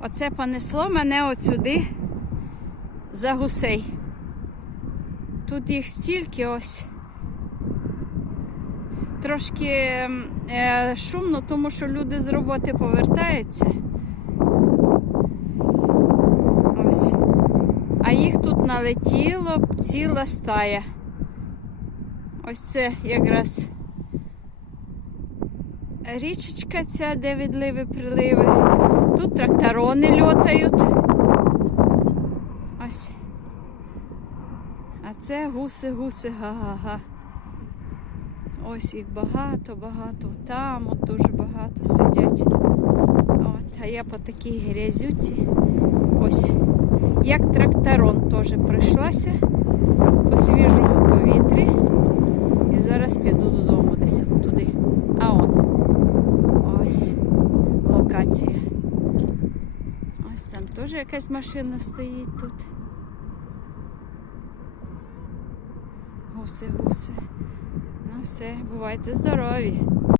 Оце понесло мене от сюди за гусей. Тут їх стільки ось. Трошки ем, е, шумно, тому що люди з роботи повертаються. Ось. А їх тут налетіло ціла стая. Ось це якраз річечка ця, де відливи приливи. Тут тракторони льотають. Ось. А це гуси, гуси, га-га-га. Ось їх багато, багато. Там от дуже багато сидять. От, а я по такій грязюці. Ось. Як тракторон теж пройшлася по свіжому повітрі. І зараз піду додому десь от туди. А он. Ось локація. Ось там теж якась машина стоїть тут. Гуси, гуси. Ну все, бувайте здорові.